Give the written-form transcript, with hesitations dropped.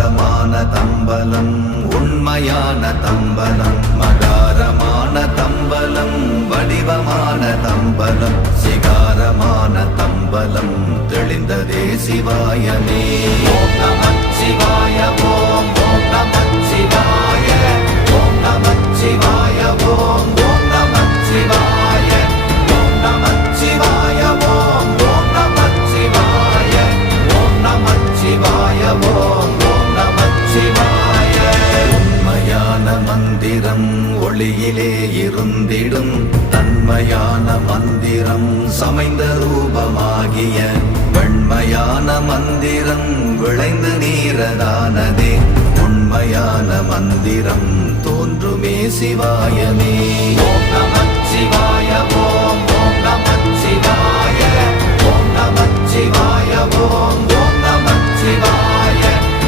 மகாரமான தம்பலம் உண்மையான தம்பலம் மகாரமான தம்பலம் வடிவமான தம்பலம் சிகாரமான தம்பலம் தெளிந்ததே சிவாயமே. ஓம் நமச்சிவாய ஓம் ஓம் நமச்சிவாய ஓம் நமச்சிவாய ஓம் ஓம் நமச்சிவாய ஓம் நமச்சிவாய ஓம் ஓம் நமச்சிவாய ஓம் நமச்சிவாய ஓம் ஓம் நமச்சிவாய. உண்மையான மந்திரம் ஒளியிலே இருந்திடும் தன்மையான மந்திரம் சமைந்த ரூபமாகிய வெண்மையான மந்திரம் விளைந்து நீரதானதே உண்மையான மந்திரம் தோன்றுமே சிவாயமே. ஓம் நமச்சிவாய ஓம் ஓம் நமச்சிவாய ஓம் நமச்சிவாய ஓம்